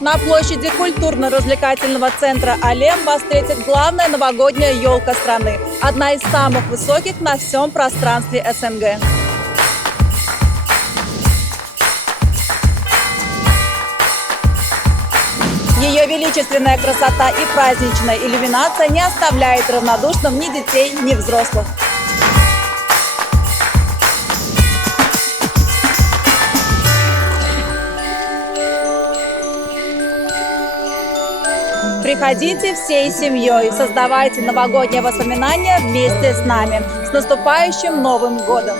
На площади культурно-развлекательного центра «Алем» вас встретит главная новогодняя елка страны, одна из самых высоких на всем пространстве СНГ. Ее величественная красота и праздничная иллюминация не оставляет равнодушным ни детей, ни взрослых. Приходите всей семьей, создавайте новогодние воспоминания вместе с нами. С наступающим Новым годом!